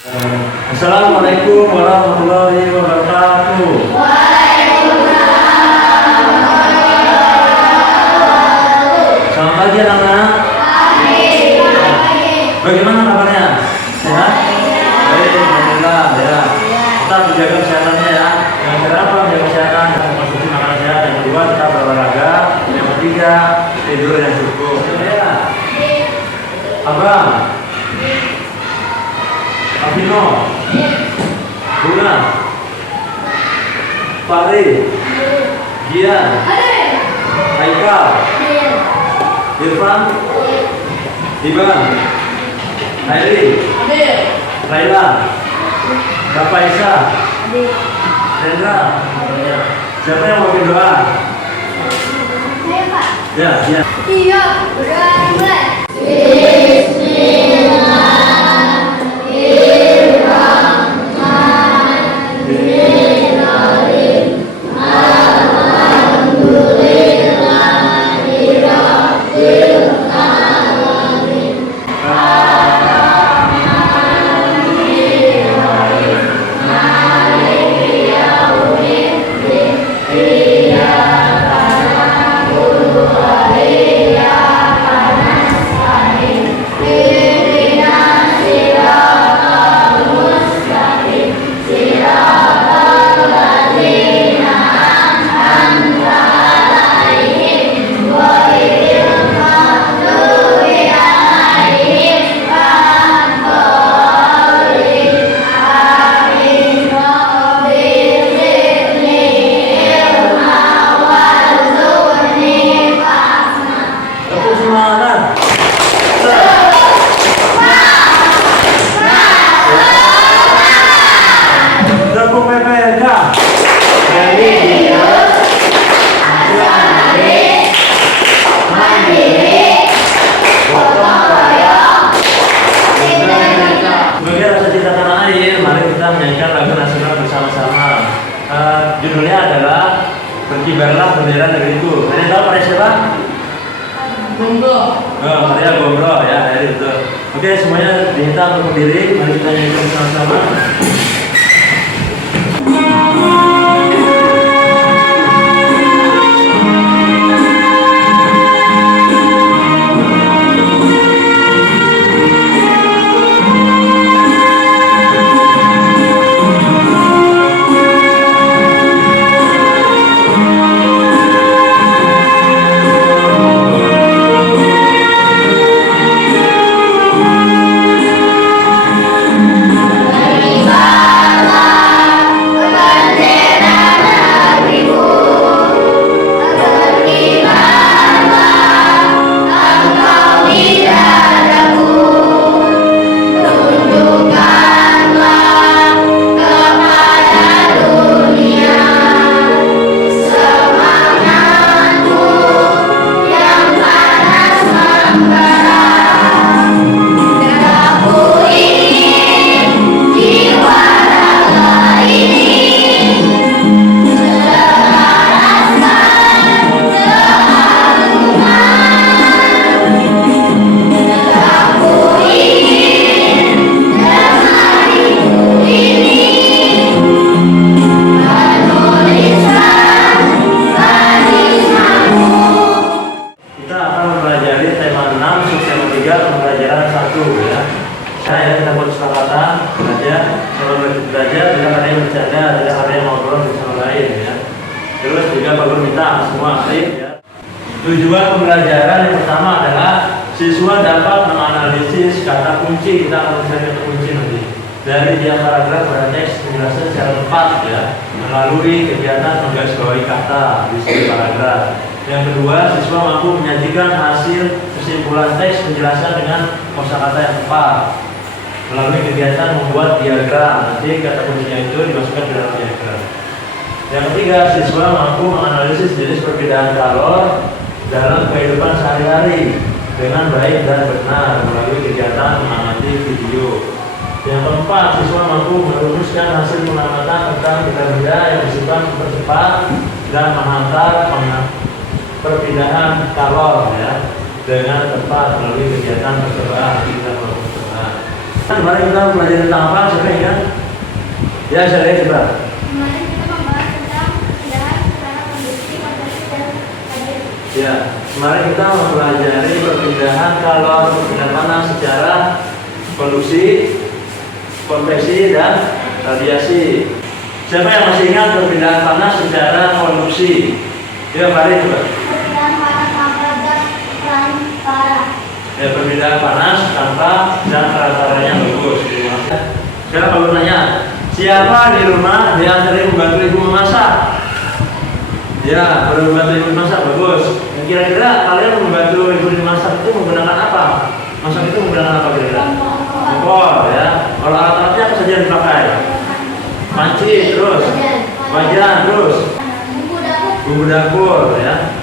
Assalamualaikum warahmatullahi wabarakatuh. Selamat pagi anak-anak. Bagaimana kabarnya? Sehat? Baik, alhamdulillah ya. Tetap menjaga kesehatannya ya. Dengan cara apa? Menjaga kesehatan, konsumsi makanan sehat. Yang kedua, kita berolahraga. Yang ketiga, tidur yang cukup. Ya. Abang, Abino, Bunga, Fahri, Gian, Haikal, Irfan, Iban, Hairi, Laila, Bapak Isa, Rendra. Siapa yang mau bikin doa? Ya, ya. Iya, udah mulai. Menyanyikan lagu nasional bersama-sama. Judulnya adalah Berkibarlah Bendera Negeriku. Kalian tahu pada siapa? Gonggo. Maria Gonggo ya, dari itu. Oke, semuanya diminta untuk berdiri. Mari kita nyanyikan bersama-sama. Kita buat kesepakatan belajar, kalau belajar tidak ada yang bercanda, tidak ada yang ngobrol bersama lain ya. Terus juga perlu minta semua aktif ya. Tujuan pembelajaran yang pertama adalah siswa dapat menganalisis kata kunci. Kita akan mencari kata kunci nanti dari tiap paragraf pada teks penjelasan secara tepat ya, melalui kegiatan menggarisbawahi kata di setiap paragraf. Yang kedua, siswa mampu menyajikan hasil kesimpulan teks penjelasan dengan kosakata yang tepat melalui kegiatan membuat diagram. Nanti kata kuncinya itu dimasukkan ke dalam diagram. Yang ketiga, siswa mampu menganalisis jenis perbedaan kalor dalam kehidupan sehari-hari dengan baik dan benar melalui kegiatan mengamati video. Yang keempat, siswa mampu merumuskan hasil pengamatan tentang benda-benda yang bersifat mempercepat dan menghantar perpindahan kalor ya dengan tepat melalui kegiatan percobaan. Kemarin kita belajar tentang apa? Siapa yang ingat? Ya, saya lihat coba. Kemarin kita membahas tentang perpindahan secara konduksi, konveksi, dan radiasi. Ya, kemarin kita mempelajari perpindahan kalor perpindahan panas secara konduksi, konveksi, dan radiasi. Siapa yang masih ingat perpindahan panas secara konduksi? Ya, mari coba. Perpindahan panas tanpa zat perantara. Ya, perpindahan panas tanpa zat perantaranya bagus. Sekarang kalau nanya, siapa di rumah yang sering membantu ibu memasak? Ya, baru membantu ibu memasak, bagus. Dan kira-kira kalian membantu ibu memasak itu menggunakan apa? Masak itu menggunakan apa kira-kira? Kompor, ya. Kalau alat-alatnya apa saja yang dipakai? Panci, terus wajan, terus bumbu dapur, ya.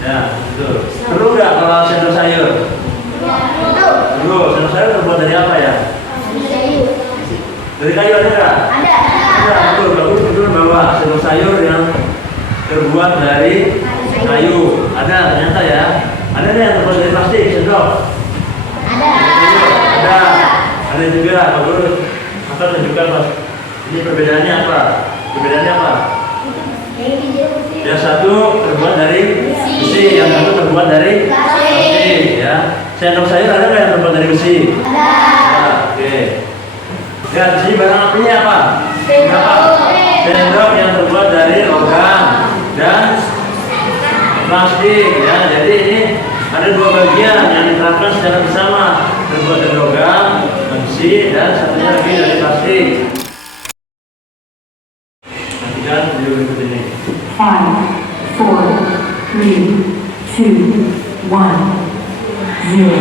Ya, itu. Perlu nggak kalau sendok sayur? Perlu. Sendok sayur terbuat dari apa ya? Dari kayu ada nggak? Ada, betul. Bagus, betul bahwa sendok sayur yang terbuat dari kayu. Ada ternyata ya. Ada nggak yang terbuat dari plastik sendok? Ada. Ada juga. Bagus. Maka tunjukkan mas. Ini perbedaannya apa? Perbedaannya apa? Yang satu terbuat dari besi, yang satu terbuat dari plastik. Ya. Sendok sayur ada nggak yang terbuat dari besi? Ada. Oke. Ya, di sini barang apinya apa? Sendok yang terbuat dari logam dan plastik. Ya, jadi ini ada dua bagian yang diterapkan secara bersama, terbuat dari logam, besi, dan satunya lagi dari plastik. Nantikan video berikut ini. 5, 4, 3, 2, 1, 0.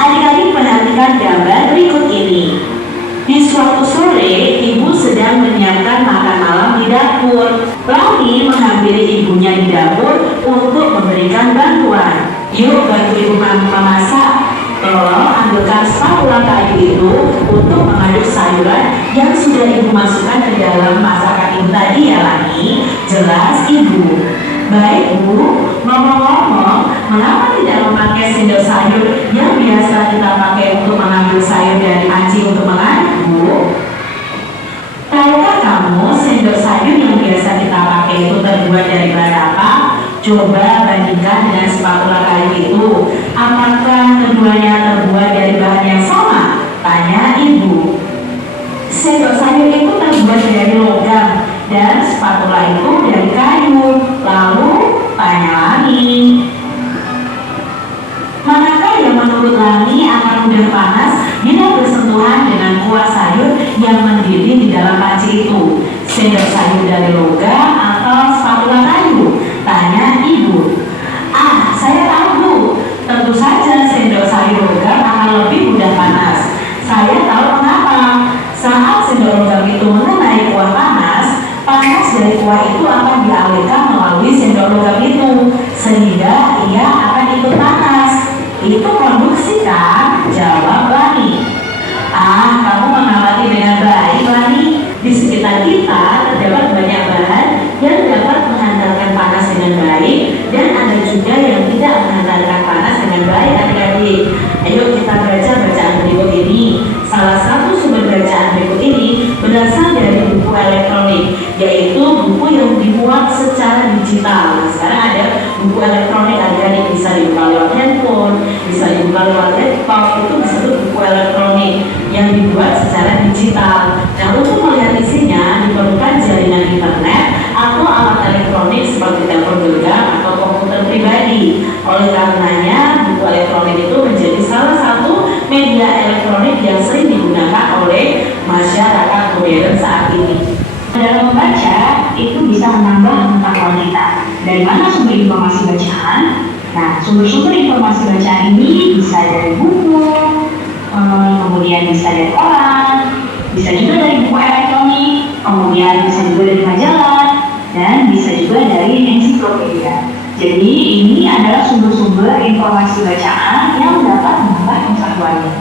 Adik-adik perhatikan gambar berikut ini. Di suatu sore, ibu sedang menyiapkan makan malam di dapur. Lani menghampiri ibunya di dapur untuk memberikan bantuan. Yuk bantu ibu memasak. Tolong ambilkan spatula kayu itu untuk mengaduk sayuran yang sudah ibu masukkan ke dalam masakan ibu tadi ya Lani. Jelas ibu. Baik Bu, ngomong-ngomong, mengapa tidak memakai sendok sayur yang biasa kita pakai untuk mengambil sayur dari panci untuk mengaduk Bu? Tahukah kamu sendok sayur yang biasa kita pakai itu terbuat dari bahan apa? Coba bandingkan dengan spatula kayu itu. Apakah keduanya terbuat dari bahan yang sama? Tanya ibu. Sendok sayur itu terbuat dari logam dan spatula itu dari kayu. Lalu tanya Lani, manakah yang menurut Lani akan mudah panas bila bersentuhan dengan kuah sayur yang mendidih di dalam panci itu? Sendok sayur dari logam atau spatula kayu? Tanya ibu. Saya tahu Bu, tentu saja sendok sayur logam akan lebih mudah panas. Saya tahu kenapa. Saat sendok logam itu mengenai kuah panas, panas dari kuah itu akan dialirkan melalui sendok logam itu, sehingga ia akan ikut panas. Itu konduksi kan? Jawab Lani. Kamu mengamati dengan baik Lani. Di sekitar kita terdapat banyak bahan yang dapat menghantarkan panas dengan baik, dan ada juga yang tidak menghantarkan panas dengan baik adik-adik. Ayo kita baca bacaan berikut ini. Salah satu sumber bacaan berikut ini berasal dari buku elektronik, yaitu buku yang dimuat secara digital. Sekarang ada buku elektronik adik-adik, bisa dibuka lewat handphone, bisa dibuka lewat laptop, itu disebut buku elektronik yang dibuat secara digital. Nah, untuk melihat isinya diperlukan jaringan internet atau alat elektronik seperti telepon genggam atau komputer pribadi. Oleh karenanya, buku elektronik itu menjadi salah satu media elektronik yang sering digunakan oleh masyarakat modern saat ini. Dalam membaca, itu bisa menambah pengetahuan kita. Dari mana sumber informasi bacaan? Nah, sumber-sumber informasi bacaan ini bisa dari buku, kemudian bisa dari koran, bisa juga dari buku elektronik, kemudian bisa juga dari majalah, dan bisa juga dari ensiklopedia. Jadi ini adalah sumber-sumber informasi bacaan yang dapat menambah pengetahuannya.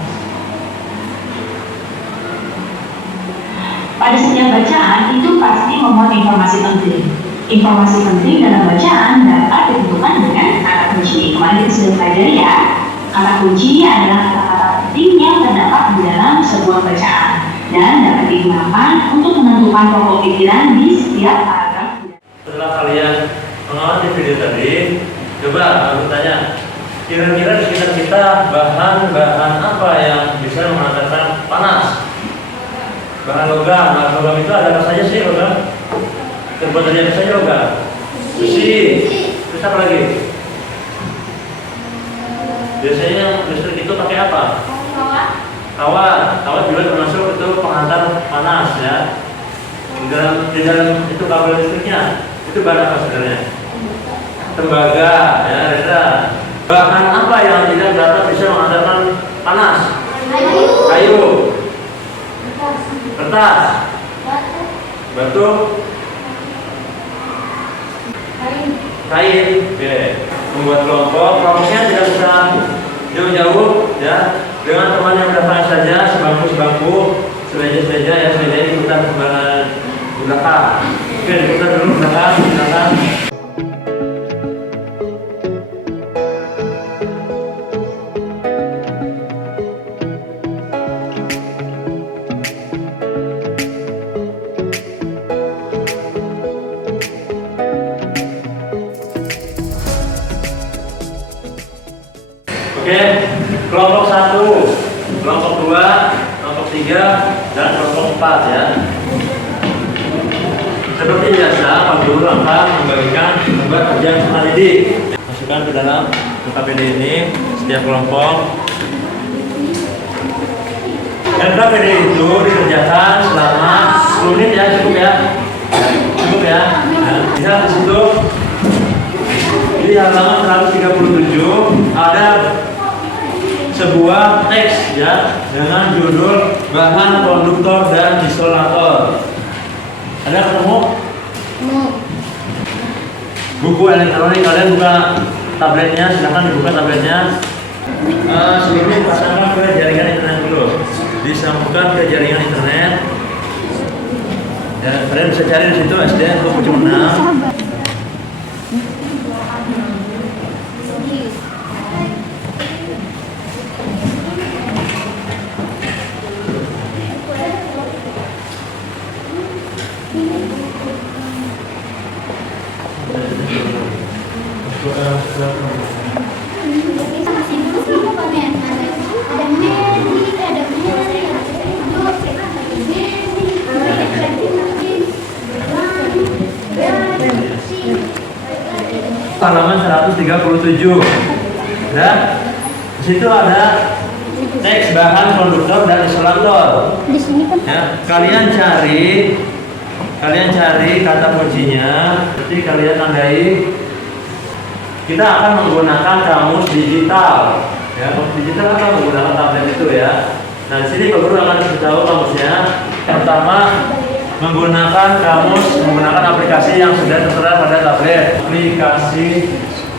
Pada setiap bacaan itu pasti memuat informasi penting. Informasi penting dalam bacaan dapat ditentukan dengan kata kunci. Kemarin kita sudah pelajari ya. Kata kunci adalah kata penting yang terdapat di dalam sebuah bacaan dan dapat digunakan untuk menentukan pokok pikiran di setiap paragraf. Setelah kalian mengamati video tadi, coba aku tanya, kira-kira di sekitar kita bahan-bahan apa yang bisa menghantarkan panas? Bahan logam. Nah, logam itu ada apa saja sih logam? Terbuat dari apa saja logam? Besi. Terus apa lagi? Biasanya yang listrik itu pakai apa? Kawat juga termasuk itu penghantar panas ya. Di dalam itu kabel listriknya itu bahan apa sebenarnya? Tembaga ya, Reza. Bahan apa yang tidak dapat bisa menghantarkan panas? Kayu. Kertas. Batu. Kain. Oke. Membuat kelompoknya tidak bisa jauh-jauh ya, dengan teman yang mendaftar saja, sebangku semeja ya, semeja ini kita ke belakang. Oke, kita dulu belakang. Oke, kelompok 1, kelompok 2, kelompok 3, dan kelompok 4 ya. Seperti biasa, Pak Guru akan membagikan lembar kerja peserta didik. Masukkan ke dalam KPD ini setiap kelompok. Dan KPD itu dikerjakan selama 10 menit ya, cukup ya. Cukup ya. Nah, lihat di situ di halaman 137 ada sebuah teks ya dengan judul bahan konduktor dan isolator. Ada ketemu? Buku elektronik, kalian buka tabletnya, silahkan dibuka tabletnya. Sebelumnya dipasangkan ke jaringan internet dulu, disambungkan ke jaringan internet. Dan kalian bisa cari di situ SDN 26. Halaman 137. Dan di situ ada teks bahan konduktor dan isolator. Di sini kan Ya, kalian cari kata kuncinya, nanti kalian tandai. Kita akan menggunakan kamus digital. Ya, kamus digital akan menggunakan tablet itu ya. Nah, di sini Pak Guru akan kasih tahu kamusnya. Pertama, menggunakan aplikasi yang sudah tertera pada tablet. Aplikasi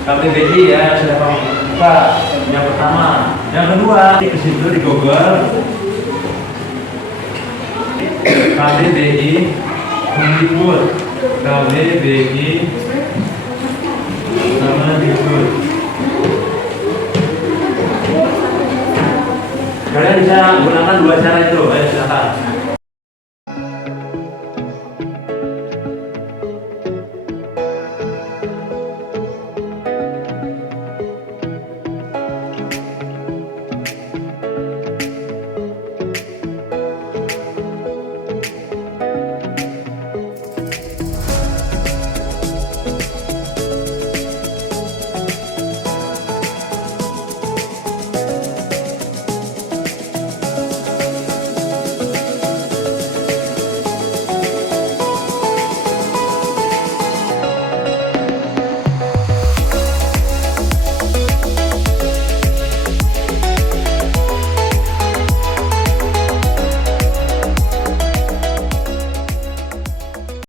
KBBI ya, yang sudah kamu buka. Yang pertama. Yang kedua, di situ di Google KBBI Kemdikbud. KBBI Kemdikbud. Kalian bisa gunakan dua cara itu, silakan.